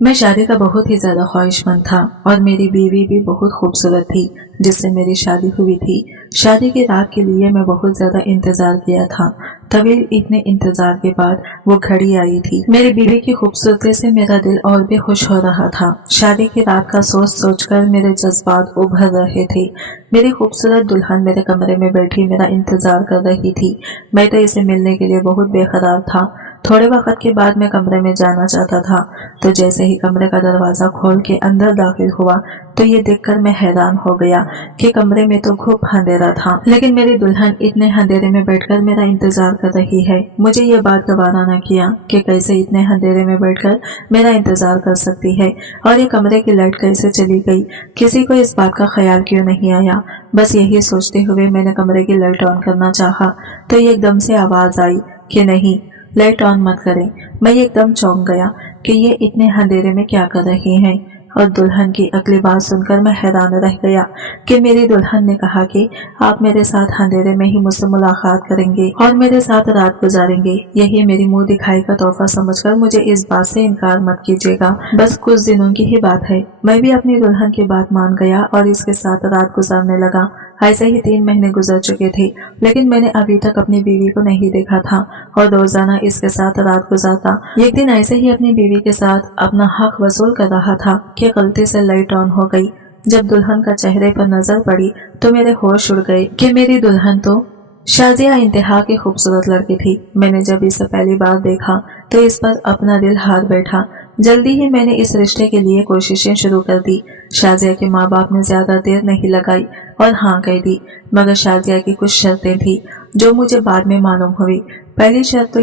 मैं शादी का बहुत ही ज्यादा ख्वाहिशमंद था और मेरी बीवी भी बहुत खूबसूरत थी जिससे मेरी शादी हुई थी। शादी की रात के लिए मैं बहुत ज्यादा इंतजार किया था। तवील इतने इंतजार के बाद वो घड़ी आई थी। मेरी बीवी की खूबसूरती से मेरा दिल और भी खुश हो रहा था। शादी की रात का सोच सोचकर मेरे जज्बात उभर रहे थे। मेरी खूबसूरत दुल्हन मेरे कमरे में बैठी मेरा इंतजार कर रही थी। मैं तो इसे मिलने के लिए बहुत बेकरार था। थोड़े वक्त के बाद मैं कमरे में जाना चाहता था, तो जैसे ही कमरे का दरवाजा खोल के अंदर दाखिल हुआ तो ये देखकर मैं हैरान हो गया कि कमरे में तो खूब अंधेरा था, लेकिन मेरी दुल्हन इतने अंधेरे में बैठकर मेरा इंतजार कर रही है। मुझे ये बात गवारा न किया कि कैसे इतने अंधेरे में बैठकर मेरा इंतजार कर सकती है और ये कमरे की लाइट कैसे चली गई। किसी को इस बात का ख्याल क्यों नहीं आया। बस यही सोचते हुए मैंने कमरे की लाइट ऑन करना चाहा तो एकदम से आवाज आई कि नहीं, लाइट ऑन मत करें। मैं एकदम चौंक गया कि ये इतने अंधेरे में क्या कर रहे हैं और दुल्हन की अगली बात सुनकर मैं हैरान रह गया कि मेरी दुल्हन ने कहा कि आप मेरे साथ अंधेरे में ही मुझसे मुलाकात करेंगे और मेरे साथ रात गुजारेंगे। यही मेरी मुंह दिखाई का तोहफा समझकर मुझे इस बात से इनकार मत कीजिएगा। बस कुछ दिनों की ही बात है। मैं भी अपनी दुल्हन की बात मान गया और इसके साथ रात गुजारने लगा। ऐसे ही 3 महीने गुजर चुके थे, लेकिन मैंने अभी तक अपनी बीवी को नहीं देखा था और रोजाना इसके साथ रात गुजारता। एक दिन ऐसे ही अपनी बीवी के साथ अपना हक वसूल कर रहा था कि गलती से लाइट ऑन हो गई। जब दुल्हन का चेहरे पर नजर पड़ी तो मेरे होश उड़ गए कि मेरी दुल्हन तो शाजिया इंतहा की खूबसूरत लड़की थी। मैंने जब इसे पहली बार देखा तो इस पर अपना दिल हार बैठा। जल्दी ही मैंने इस रिश्ते के लिए कोशिशें शुरू कर दी। शाजिया के माँ बाप ने ज्यादा देर नहीं लगाई और हाँ कह दी, मगर शाजिया की कुछ शर्तें थी जो मुझे बाद में मालूम हुई। पहली शर्त तो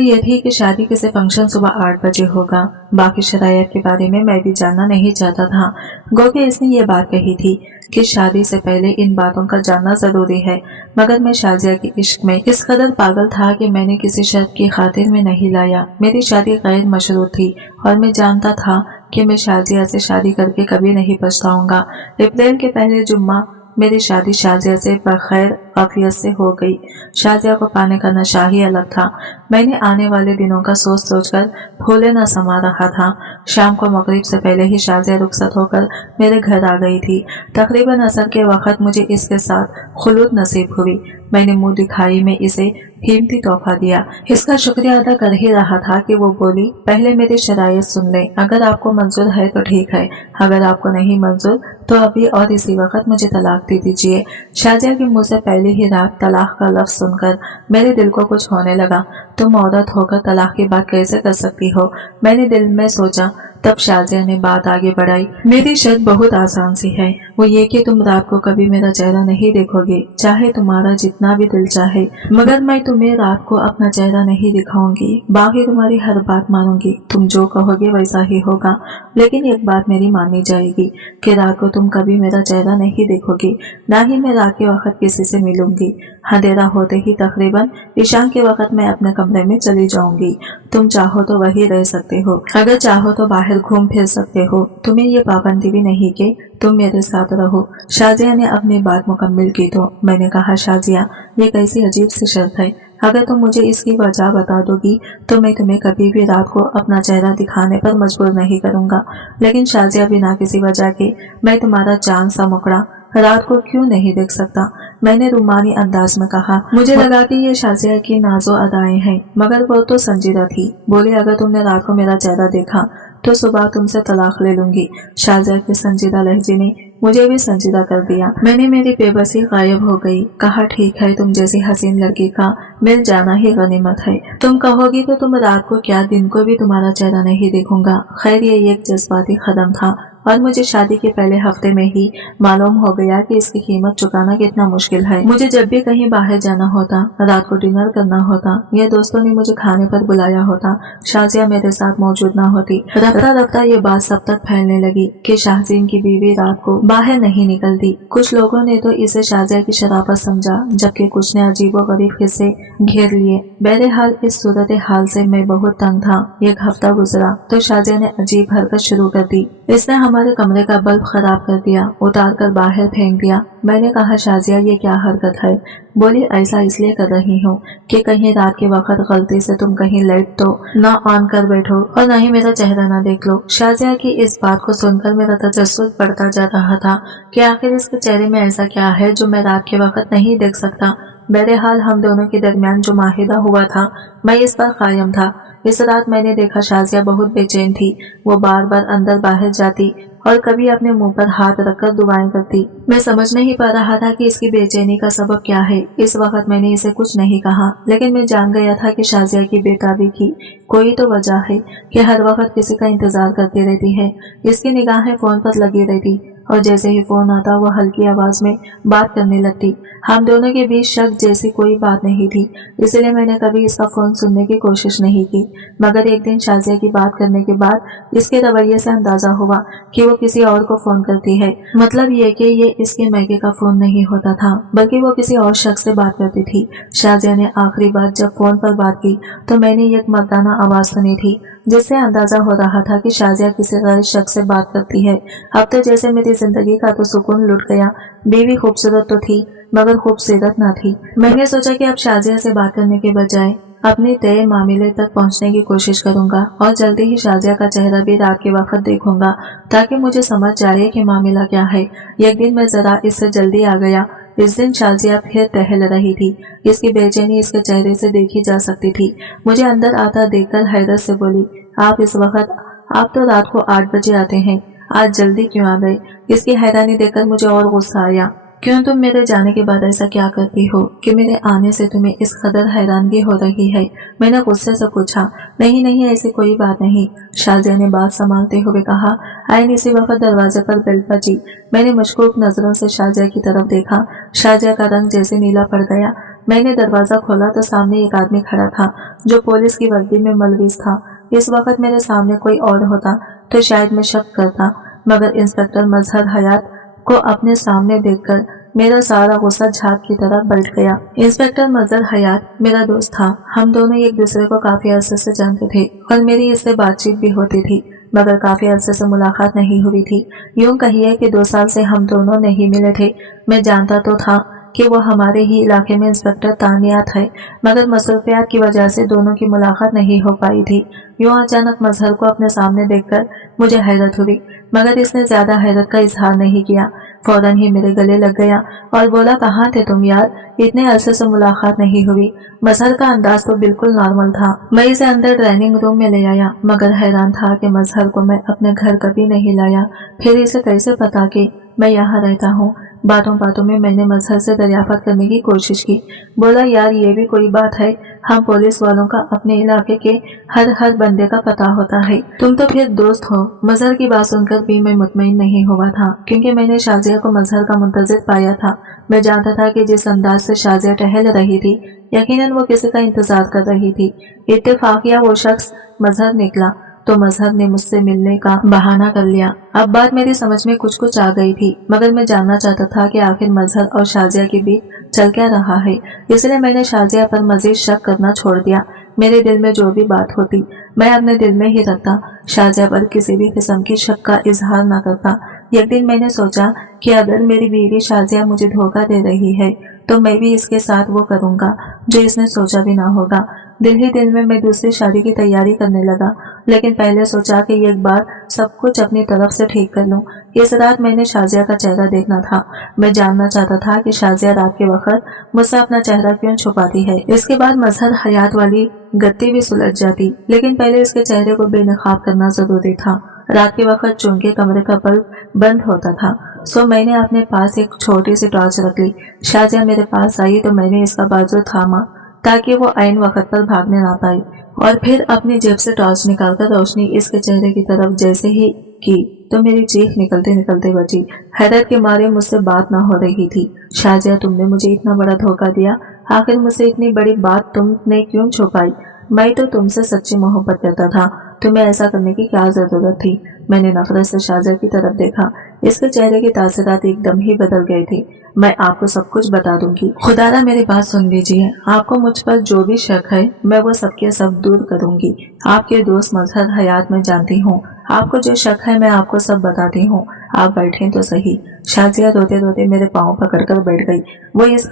ये थी कि शादी के से फंक्शन सुबह 8 बजे होगा। बाकी शरायत के बारे में मैं भी जानना नहीं चाहता था। गो के इसने ये बात कही थी कि शादी से पहले इन बातों का जानना जरूरी है, मगर मैं शाजिया के इश्क में इस कदर पागल था कि मैंने किसी शर्त की खातिर में नहीं लाया। मेरी शादी गैर मशरूत थी और मैं जानता था कि मैं शाजिया से शादी करके कभी नहीं पछताऊंगा। अप्रैल के पहले जुम्मा मेरी शादी शाजिया से बखैर आफियत से हो गई। शाजिया को पाने का नशा ही अलग था। मैंने आने वाले दिनों का सोच सोचकर फूले न समा रहा था। शाम को मगरिब से पहले ही शाजिया रुखसत होकर मेरे घर आ गई थी। तकरीबन असर के वक्त मुझे इसके साथ खुलूत नसीब हुई। मैंने मुंह दिखाई में इसे कीमती तोहफा दिया। इसका शुक्रिया अदा कर ही रहा था कि वो बोली, पहले मेरी शरायत सुन ले। अगर आपको मंजूर है तो ठीक है, अगर आपको नहीं मंजूर तो अभी और इसी वक्त मुझे तलाक दे दीजिए। शाजिया के मुंह से पहली ही रात तलाक का लफ्ज सुनकर मेरे दिल को कुछ होने लगा। तुम औरत होकर तलाक की बात कैसे कर सकती हो, मैंने दिल में सोचा। तब शाजिया ने बात आगे बढ़ाई। मेरी शर्त बहुत आसान सी है, वो ये कि तुम रात को कभी मेरा चेहरा नहीं देखोगे, चाहे तुम्हारा जितना भी दिल चाहे, मगर मैं तुम्हें रात को अपना चेहरा नहीं दिखाऊंगी। बाकी तुम्हारी हर बात मानूंगी, तुम जो कहोगे वैसा ही होगा। लेकिन एक बात मेरी मानी जाएगी कि रात को तुम कभी मेरा चेहरा नहीं देखोगी, ना ही मैं रात के वक्त किसी से मिलूंगी। अंधेरा होते ही तकरीबन ईशान के वक्त मैं अपने कमरे में चली जाऊंगी। तुम चाहो तो वही रह सकते हो, अगर चाहो तो बाहर घूम फिर सकते हो। तुम्हें ये पाबंदी भी नहीं कि तुम मेरे साथ रहो। शाजिया ने अपनी बात मुकम्मिल की तो मैंने कहा, शाजिया ये कैसी अजीब सी शर्त है। अगर तुम मुझे इसकी वजह बता दोगी तो मैं तुम्हें कभी भी रात को अपना चेहरा दिखाने पर मजबूर नहीं करूंगा। लेकिन शाजिया, बिना किसी वजह के मैं तुम्हारा चांद सा मुकड़ा रात को क्यों नहीं देख सकता, मैंने रुमानी अंदाज में कहा। मुझे लगा कि ये शाजिया की नाजो अदाएं हैं, मगर वो तो संजीदा थी। बोली, अगर तुमने रात को मेरा चेहरा देखा तो सुबह तुमसे तलाक ले लूंगी। शाजिया के संजीदा लहजे ने मुझे भी संजीदा कर दिया। मैंने मेरी बेबसी गायब हो गई। कहा, ठीक है, तुम जैसी हसीन लड़की का मिल जाना ही गनीमत है। तुम कहोगी तो तुम रात को क्या दिन को भी तुम्हारा चेहरा नहीं देखूंगा। खैर, ये एक जज्बाती कदम था और मुझे शादी के पहले हफ्ते में ही मालूम हो गया कि इसकी कीमत चुकाना कितना मुश्किल है। मुझे जब भी कहीं बाहर जाना होता, रात को डिनर करना होता या दोस्तों ने मुझे खाने पर बुलाया होता, शाजिया मेरे साथ मौजूद न होती। रफ्ता रफ्ता ये बात सब तक फैलने लगी कि शाहजीन की बीवी रात को बाहर नहीं निकलती। कुछ लोगों ने तो इसे शाजिया की शराफत समझा, जबकि कुछ ने अजीबोगरीब किस्से घेर लिए। बहरहाल इस सूरत हाल से मैं बहुत तंग था। एक हफ्ता गुजरा तो शाजिया ने अजीब हरकत शुरू कर दी। इसने हमारे कमरे का बल्ब खराब कर दिया, उतार कर बाहर फेंक दिया। मैंने कहा शाजिया ये क्या हरकत है? बोली ऐसा इसलिए कर रही हूँ कि कहीं रात के वक्त गलती से तुम कहीं लाइट तो ना ऑन कर बैठो और न ही मेरा चेहरा ना देख लो। शाजिया की इस बात को सुनकर मेरा तजस्सुस बढ़ता जा रहा था कि आखिर इसके चेहरे में ऐसा क्या है जो मैं रात के वक्त नहीं देख सकता। बहरहाल हम दोनों के दरमियान जो माहिदा हुआ था मैं इस पर कायम था। इस रात मैंने देखा शाजिया बहुत बेचैन थी। वो बार बार अंदर बाहर जाती और कभी अपने मुंह पर हाथ रखकर दुआएं करती। मैं समझ नहीं पा रहा था कि इसकी बेचैनी का सबब क्या है। इस वक्त मैंने इसे कुछ नहीं कहा, लेकिन मैं जान गया था कि शाजिया की बेताबी की कोई तो वजह है कि हर वक्त किसी का इंतजार करती रहती है। इसकी निगाहें फोन पर लगी रहती और जैसे ही फोन आता वो हल्की आवाज में बात करने लगती। हम दोनों के बीच शक जैसी कोई बात नहीं थी, इसलिए मैंने कभी इसका फोन सुनने की कोशिश नहीं की। मगर एक दिन शाजिया की बात करने के बाद इसके रवैये से अंदाजा हुआ कि वो किसी और को फोन करती है। मतलब ये कि ये इसके मैके का फोन नहीं होता था, बल्कि वो किसी और शख्स से बात करती थी। शाजिया ने आखिरी बार जब फोन पर बात की तो मैंने एक मर्दाना आवाज सुनी थी, जिससे अंदाजा हो रहा था कि शाजिया किसी गैर शख्स से बात करती है। अब तो जैसे मेरी जिंदगी का तो सुकून लुट गया। बीवी खूबसूरत तो थी मगर खूबसूरत न थी। मैंने सोचा कि अब शाजिया से बात करने के बजाय अपने तय मामले तक पहुंचने की कोशिश करूंगा और जल्दी ही शाजिया का चेहरा भी रात के वक्त देखूंगा ताकि मुझे समझ जाए कि मामला क्या है। एक दिन मैं जरा इससे जल्दी आ गया। इस दिन शाजिया फिर टहल रही थी। इसकी बेचैनी इसके चेहरे से देखी जा सकती थी। मुझे अंदर आता देखकर हैरत से बोली, आप तो रात को 8 बजे आते हैं, आज जल्दी क्यों आ गए? इसकी हैरानी देखकर मुझे और गुस्सा आया। क्यों तुम मेरे जाने के बाद ऐसा क्या करती हो कि मेरे आने से तुम्हें इस कदर हैरानगी हो रही है? मैंने गुस्से से पूछा। नहीं ऐसी कोई बात नहीं, शाजिया ने बात संभालते हुए कहा। आइन इसी वक्त दरवाजे पर बेल बजी। मैंने मशकूक नजरों से शाजिया की तरफ देखा। शाजिया का रंग जैसे नीला पड़ गया। मैंने दरवाजा खोला तो सामने एक आदमी खड़ा था जो पुलिस की वर्दी में मलविस था। इस वक्त मेरे सामने कोई और होता तो शायद मैं शक करता, मगर इंस्पेक्टर मजहर हयात को अपने सामने देखकर मेरा सारा गुस्सा झाग की तरह बैठ गया। इंस्पेक्टर मजहर हयात मेरा दोस्त था। हम दोनों एक दूसरे को काफी अरसे से जानते थे और मेरी इससे बातचीत भी होती थी, मगर काफी अरसे से मुलाकात नहीं हुई थी। यूं कहिए कि 2 साल से हम दोनों नहीं मिले थे। मैं जानता तो था कि वो हमारे ही इलाके में इंस्पेक्टर तानियात है, मगर मसरूफियात की वजह से दोनों की मुलाकात नहीं हो पाई थी। यूं अचानक मजहर को अपने सामने देखकर मुझे हैरत हुई, मगर इसने ज्यादा हैरत का इजहार नहीं किया। फौरन ही मेरे गले लग गया और बोला, कहाँ थे तुम यार, इतने अरसे से मुलाकात नहीं हुई। मजहर का अंदाज तो बिल्कुल नॉर्मल था। मैं इसे अंदर डाइनिंग रूम में ले आया, मगर हैरान था कि मजहर को मैं अपने घर कभी नहीं लाया। फिर इसे कैसे पता कि मैं यहाँ रहता हूँ? बातों बातों में मैंने मजहर से दरियाफ्त करने की कोशिश की। बोला, यार ये भी कोई बात है, हम पुलिस वालों का अपने इलाके के हर बंदे का पता होता है। तुम तो फिर दोस्त हो। मजहर की बात सुनकर भी मैं मुतमईन नहीं हुआ था, क्योंकि मैंने शाजिया को मजहर का मुंतजिर पाया था। मैं जानता था कि जिस अंदाज से शाजिया टहल रही थी, यकीनन वो किसी का इंतजार कर रही थी। इत्तेफाकिया वो शख्स मजहर निकला तो मजहर ने मुझसे मिलने का बहाना कर लिया। अब बात मेरी समझ में कुछ आ गई थी, मगर मैं जानना चाहता था कि आखिर मजहर और शाजिया के बीच चल क्या रहा है। इसलिए मैंने शाजिया पर मजीद शक करना छोड़ दिया। मेरे दिल में जो भी बात होती मैं अपने दिल में ही रखता, शाजिया पर किसी भी किस्म की शक का इजहार न करता। एक दिन मैंने सोचा कि अगर मेरी बीवी शाजिया मुझे धोखा दे रही है तो मैं भी इसके साथ वो करूंगा जो इसने सोचा भी ना होगा। दिल ही दिल में मैं दूसरी शादी की तैयारी करने लगा, लेकिन पहले सोचा कि एक बार सब कुछ अपनी तरफ से ठीक कर लूं। इस रात मैंने शाजिया का चेहरा देखना था। मैं जानना चाहता था कि शाजिया रात के वक्त मुझसे अपना चेहरा क्यों छुपाती है। इसके बाद मजहर हयात वाली गत्ती भी सुलझ जाती, लेकिन पहले इसके चेहरे को बेनकाब करना जरूरी था। रात के वक्त चूंकि कमरे का बल्ब बंद होता था, सो मैंने अपने पास एक छोटी सी टॉर्च रख ली। शाजिया मेरे पास आई तो मैंने इसका बाजू थामा ताकि वो आइन वक्त पर भागने ना पाए, और फिर अपनी जेब से टॉर्च निकालकर रोशनी इसके चेहरे की तरफ जैसे ही की तो मेरी चीख निकलते निकलते बची। हैरत के मारे मुझसे बात ना हो रही थी। शाजिया, तुमने मुझे इतना बड़ा धोखा दिया, आखिर मुझसे इतनी बड़ी बात तुमने क्यों छुपाई? मैं तो तुमसे सच्ची मोहब्बत करता था, तुम्हें ऐसा करने की क्या जरूरत थी? मैंने नफरत से शाजिया की तरफ देखा। इसके चेहरे की तासीरात एकदम ही बदल गए थे। मैं आपको सब कुछ बता दूंगी, खुदारा मेरी बात सुन लीजिए। आपको मुझ पर जो भी शक है मैं वो सबके सब दूर करूंगी। आपके दोस्त मजहर हयात में जानती हूँ, आपको जो शक है मैं आपको सब बताती हूँ, आप बैठें तो सही। शाजिया रोते रोते मेरे पाँव पकड़कर बैठ गई। वो इस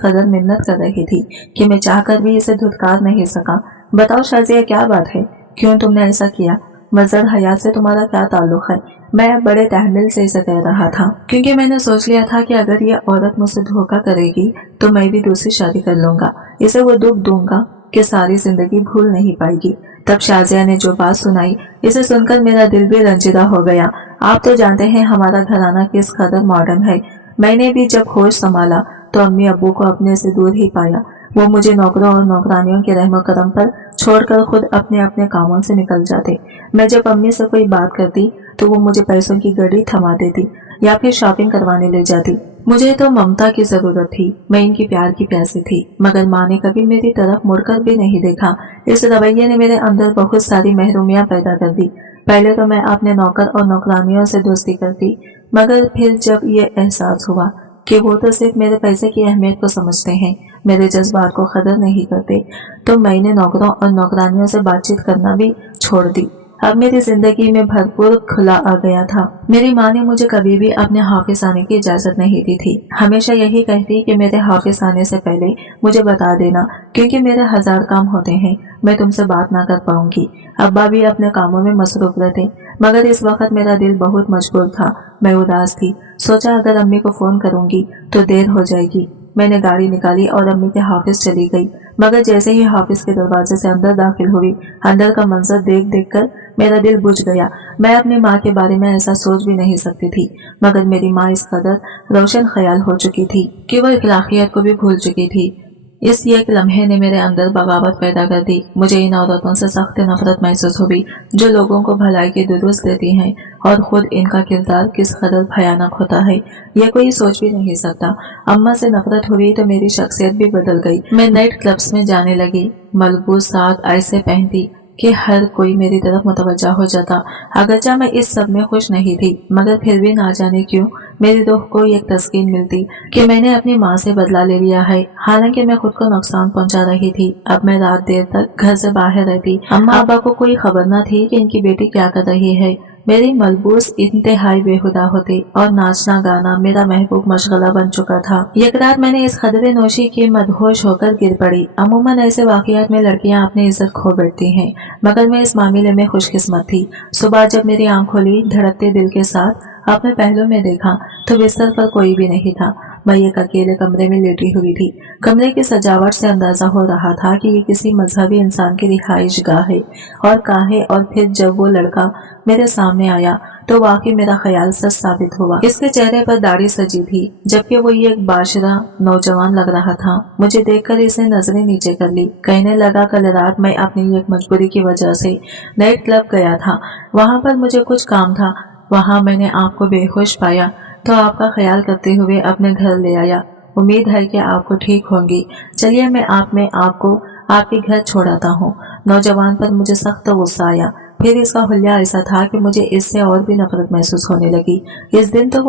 कदर मिन्नत कर रही थी कि मैं चाहकर भी इसे धुतकार नहीं सका। बताओ शाजिया, क्या बात है, क्यों तुमने ऐसा किया? मजहर हयात से तुम्हारा क्या ताल्लुक है? मैं बड़े तहम्मुल से इसे कह रहा था, क्योंकि मैंने सोच लिया था कि अगर ये औरत मुझसे धोखा करेगी तो मैं भी दूसरी शादी कर लूंगा। इसे वो दुख दूंगा कि सारी जिंदगी भूल नहीं पाएगी। तब शाजिया ने जो बात सुनाई, इसे सुनकर मेरा दिल भी रंजीदा हो गया। आप तो जानते हैं हमारा घराना किस कदर मॉडर्न है। मैंने भी जब होश संभाला तो अम्मी अब्बू को अपने से दूर ही पाया। वो मुझे नौकरों और नौकरानियों के रहमो करम पर छोड़कर खुद अपने अपने कामों से निकल जाते। मैं जब अम्मी से कोई बात करती तो वो मुझे पैसों की गड़ी थमा देती या फिर शॉपिंग करवाने ले जाती। मुझे तो ममता की जरूरत थी, मैं इनकी प्यार की प्यासी थी, मगर माँ ने कभी मेरी तरफ मुड़कर भी नहीं देखा। इस रवैये ने मेरे अंदर बहुत सारी महरूमियां पैदा कर दी। पहले तो मैं अपने नौकर और नौकरानियों से दोस्ती करती, मगर फिर जब ये एहसास हुआ कि वो तो सिर्फ मेरे पैसे की अहमियत को समझते हैं, मेरे जज्बात को कदर नहीं करते, तो मैंने नौकरों और नौकरानियों से बातचीत करना भी छोड़ दी। अब मेरी जिंदगी में भरपूर खुला आ गया था। मेरी माँ ने मुझे कभी भी अपने ऑफिस आने की इजाजत नहीं दी थी। हमेशा यही कहती कि मेरे ऑफिस आने से पहले मुझे बता देना, क्योंकि मेरे 1000 काम होते हैं, मैं तुमसे बात ना कर पाऊंगी। अब्बा भी अपने कामों में मसरूफ रहते, मगर इस वक्त मेरा दिल बहुत मजबूर था। मैं उदास थी। सोचा अगर अम्मी को फोन करूंगी तो देर हो जाएगी। मैंने गाड़ी निकाली और अम्मी के ऑफिस चली गई, मगर जैसे ही ऑफिस के दरवाजे से अंदर दाखिल हुई, अंदर का मंजर देख देख कर मेरा दिल बुझ गया। मैं अपनी माँ के बारे में ऐसा सोच भी नहीं सकती थी, मगर मेरी माँ इस कदर रोशन ख्याल हो चुकी थी कि वो इखलाकियत को भी भूल चुकी थी। इस एक लम्हे ने मेरे अंदर बगावत पैदा कर दी। मुझे इन औरतों से सख्त नफरत महसूस हुई जो लोगों को भलाई की दुरुस्त देती हैं, और खुद इनका किरदार किस कदर भयानक होता है यह कोई सोच भी नहीं सकता। अम्मा से नफरत हुई तो मेरी शख्सियत भी बदल गई। मैं नाइट क्लब्स में जाने लगी, मलबूसात ऐसे पहनती कि हर कोई मेरी तरफ मुतवज्जा हो जाता। अगरचा मैं इस सब में खुश नहीं थी, मगर फिर भी ना जाने क्यों मेरी रूह को एक तस्कीन मिलती कि मैंने अपनी माँ से बदला ले लिया है। हालांकि मैं खुद को नुकसान पहुंचा रही थी। अब मैं रात देर तक घर से बाहर रहती। अम्मा अब्बा को कोई खबर न थी कि इनकी बेटी क्या कर रही है। मेरी मलबूस इंतहाई बेहुदा होती और नाचना गाना मेरा महबूब मशगला बन चुका था। एक रात मैंने इस खदरे नोशी के मदहोश होकर गिर पड़ी। अमूमन ऐसे वाकयात में लड़कियां अपनी इज्जत खो बैठती हैं, मगर मैं इस मामले में खुशकिस्मत थी। सुबह जब मेरी आंख खुली, धड़कते दिल के साथ अपने पहलू में देखा तो बिस्तर पर कोई भी नहीं था। मैं एक अकेले कमरे में लेटी हुई थी। कमरे की सजावट से अंदाजा हो रहा था कि ये किसी मजहबी इंसान की रिहाइश गाह है और काहे। और फिर जब वो लड़का मेरे सामने आया तो वाकई मेरा ख्याल सच साबित हुआ। इसके चेहरे पर दाढ़ी सजी थी, जबकि वो ये एक बाशरा नौजवान लग रहा था। मुझे देखकर इसने नजरें नीचे कर ली। कहने लगा, कल रात मैं अपनी एक मजबूरी की वजह से नाइट क्लब गया था, वहाँ पर मुझे कुछ काम था। वहाँ मैंने आपको बेहोश पाया तो आपका ख्याल करते हुए अपने घर ले आया। उम्मीद है कि आपको ठीक होंगी। चलिए मैं आपको आपके घर छोड़ाता हूँ। नौजवान पर मुझे सख्त गुस्सा आया। फिर इसका हुलिया ऐसा था कि मुझे इससे और भी नफरत महसूस होने लगी। इस दिन तो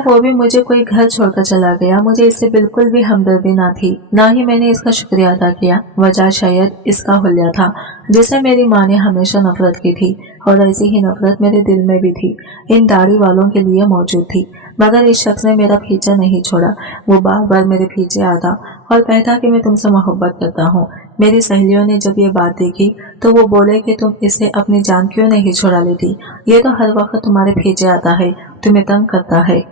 वो भी मुझे कोई घर छोड़कर चला गया। मुझे इससे बिल्कुल भी हमदर्दी ना थी, ना ही मैंने इसका शुक्रिया अदा किया। वजह शायद इसका हुलिया था जिसे मेरी माँ ने हमेशा नफरत की थी, और ऐसी ही नफरत मेरे दिल में भी थी, इन दाढ़ी वालों के लिए मौजूद थी। मगर इस शख्स ने मेरा पीछा नहीं छोड़ा। वो बार बार मेरे पीछे आता और कहता कि मैं तुमसे मोहब्बत करता हूँ। मेरी सहेलियों ने जब ये बात देखी तो वो बोले कि तुम इससे अपनी जान क्यों नहीं छुड़ा लेती, ये तो हर वक्त तुम्हारे पीछे आता है, तुम्हें तंग करता है।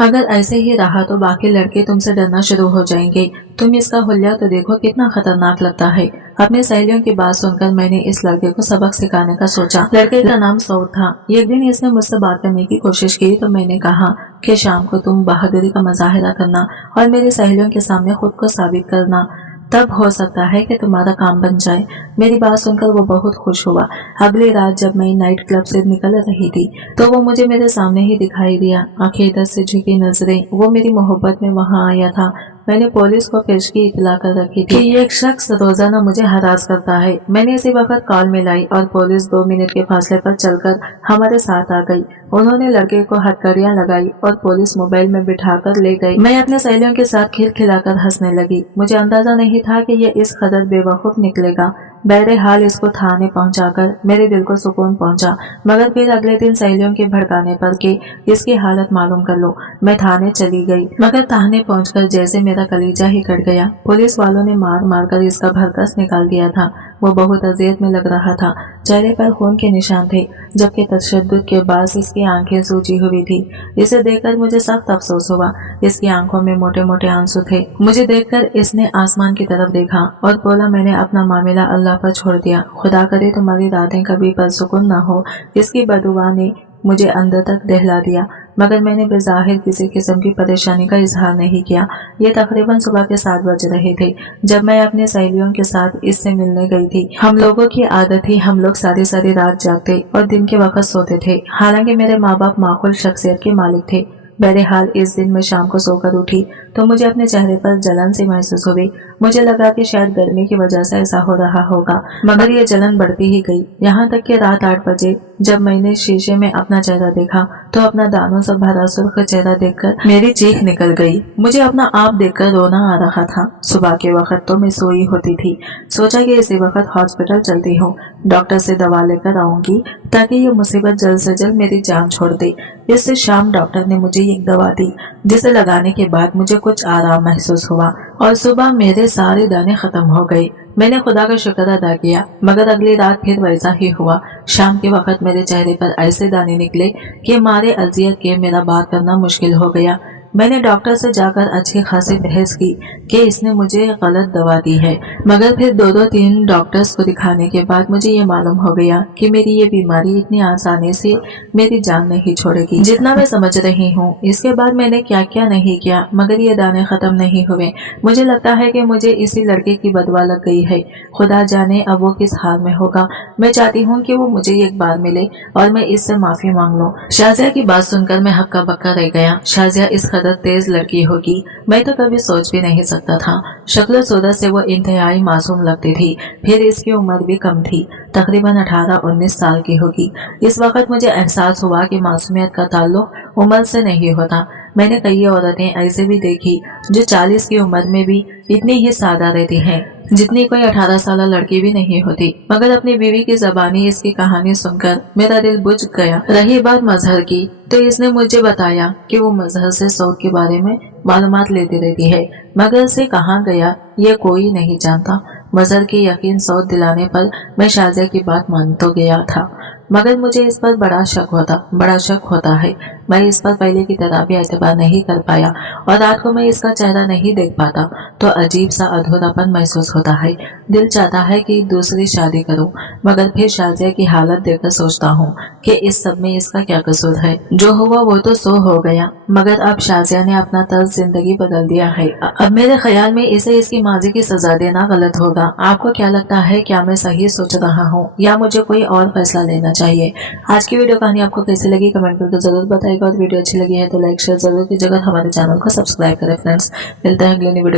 अगर ऐसे ही रहा तो बाकी लड़के तुमसे डरना शुरू हो जाएंगे। तुम इसका हुलिया तो देखो कितना खतरनाक लगता है। अपने सहेलियों की बात सुनकर मैंने इस लड़के को सबक सिखाने का सोचा। लड़के का नाम सऊद था। एक दिन इसने मुझसे बात करने की कोशिश की तो मैंने कहा कि शाम को तुम बहादुरी का मुजाहिरा करना और मेरी सहेलियों के सामने खुद को साबित करना, तब हो सकता है कि तुम्हारा काम बन जाए। मेरी बात सुनकर वो बहुत खुश हुआ। अगली रात जब मैं नाइट क्लब से निकल रही थी तो वो मुझे मेरे सामने ही दिखाई दिया। अकीदत से झुकी नजरें, वो मेरी मोहब्बत में वहाँ आया था। मैंने पुलिस को पेशगी इतला कर रखी थी कि एक शख्स रोजाना मुझे हरास करता है। मैंने इसी वक्त कॉल मिलाई और पुलिस 2 मिनट के फासले पर चलकर हमारे साथ आ गई। उन्होंने लड़के को हथकड़ियां लगाई और पुलिस मोबाइल में बिठाकर ले गई। मैं अपने सहेलियों के साथ खिलखिलाकर हंसने लगी। मुझे अंदाजा नहीं था कि ये इस कदर बेवकूफ निकलेगा। बहरहाल इसको थाने पहुंचाकर मेरे दिल को सुकून पहुंचा, मगर फिर अगले दिन सहेलियों के भड़काने पर कि इसकी हालत मालूम कर लो, मैं थाने चली गई। मगर थाने पहुंचकर जैसे मेरा कलीजा ही कट गया। पुलिस वालों ने मार मार कर इसका भरकस निकाल दिया था। वो बहुत अजियत में लग रहा था। चेहरे पर खून के निशान थे, जबकि तशद्दुद के बाद इसकी आंखें सूजी हुई थी। इसे देखकर मुझे सख्त अफसोस हुआ। इसकी आंखों में मोटे मोटे आंसू थे। मुझे देखकर इसने आसमान की तरफ देखा और बोला, मैंने अपना मामला अल्लाह पर छोड़ दिया। खुदा करे तुम्हारी रातें कभी परसुकून न हो। इसकी बदुआ ने मुझे अंदर तक दहला दिया, मगर मैंने बेज़ाहिर किसी किस्म की परेशानी का इजहार नहीं किया। ये तकरीबन सुबह के 7 बज रहे थे जब मैं अपनी सहेलियों के साथ इससे मिलने गई थी। हम लोगों की आदत थी, हम लोग सारी सारी रात जागते और दिन के वक्त सोते थे। हालांकि मेरे माँ बाप माकूल शख्सियत के मालिक थे। बहरहाल इस दिन मैं शाम को सोकर उठी तो मुझे अपने चेहरे पर जलन सी महसूस हुई। मुझे लगा कि शायद गर्मी की वजह से ऐसा हो रहा होगा, मगर ये जलन बढ़ती ही गई। यहाँ तक कि रात 8 बजे जब मैंने शीशे में अपना चेहरा देखा तो अपना दानों से भरा सुर्ख चेहरा देखकर मेरी चीख निकल गई। मुझे अपना आप देखकर रोना आ रहा था। सुबह के वक्त तो मैं सोई होती थी। सोचा कि इसी वक्त हॉस्पिटल चलती हूँ, डॉक्टर से दवा लेकर आऊंगी ताकि ये मुसीबत जल्द से जल्द मेरी जान छोड़ दे। इससे शाम डॉक्टर ने मुझे एक दवा दी, जिसे लगाने के बाद मुझे कुछ आराम महसूस हुआ और सुबह मेरे सारे दाने खत्म हो गए। मैंने खुदा का शुक्र अदा किया, मगर अगली रात फिर वैसा ही हुआ। शाम के वक्त मेरे चेहरे पर ऐसे दाने निकले कि मारे अजियत के मेरा बात करना मुश्किल हो गया। मैंने डॉक्टर से जाकर अच्छी खासी बहस की कि इसने मुझे गलत दवा दी है, मगर फिर 2-3 डॉक्टर्स को दिखाने के बाद मुझे ये मालूम हो गया कि मेरी ये बीमारी इतनी आसानी से मेरी जान नहीं छोड़ेगी जितना मैं समझ रही हूँ। इसके बाद मैंने क्या क्या नहीं किया, मगर ये दाने खत्म नहीं हुए। मुझे लगता है कि मुझे इसी लड़के की बदवा लग गई है। खुदा जाने अब वो किस हाल में होगा। मैं चाहती हूँ कि वो मुझे एक बार मिले और मैं इससे माफी मांग लूँ। शाजिया की बात सुनकर मैं हक्का बक्का रह गया। शाजिया इस कदर तेज लड़की होगी मैं तो कभी सोच भी नहीं सकता था। शक्ल सूरत से वो इंतहाई मासूम लगती थी। फिर इसकी उम्र भी कम थी, तकरीबन 18-19 साल की होगी। इस वक्त मुझे एहसास हुआ कि मासूमियत का ताल्लुक उम्र से नहीं होता। मैंने कई औरतें ऐसे भी देखी जो 40 की उम्र में भी इतनी ही सादा रहती हैं जितनी कोई 18 साल लड़की भी नहीं होती। मगर अपनी बीवी की ज़बानी इसकी कहानी सुनकर मेरा दिल बुझ गया। रही बात मजहर की, तो इसने मुझे बताया कि वो मजहर से सौद के बारे में मालूमात लेती रहती है, मगर से कहाँ गया ये कोई नहीं जानता। मजहर की यकीन सौद दिलाने पर मैं शाजिया की बात मान तो गया था, मगर मुझे इस पर बड़ा शक होता है। मैं इस पर पहले की तरह भी एतबार नहीं कर पाया और रात को मैं इसका चेहरा नहीं देख पाता तो अजीब सा अधूरापन महसूस होता है। दिल चाहता है कि दूसरी शादी करूं, मगर फिर शाजिया की हालत देखकर सोचता हूं कि इस सब में इसका क्या कसूर है। जो हुआ वो तो सो हो गया, मगर अब शाजिया ने अपना तर्ज जिंदगी बदल दिया है। अब मेरे ख्याल में इसे इसकी माजी की सजा देना गलत होगा। आपको क्या लगता है, क्या मैं सही सोच रहा हूँ या मुझे कोई और फैसला लेना चाहिए? आज की वीडियो कहानी आपको कैसी लगी कमेंट करके जरूर बताइएगा और वीडियो अच्छी लगी है तो लाइक शेयर जरूर कीजिएगा। हमारे चैनल को सब्सक्राइब करें फ्रेंड्स। मिलते हैं अगले वीडियो।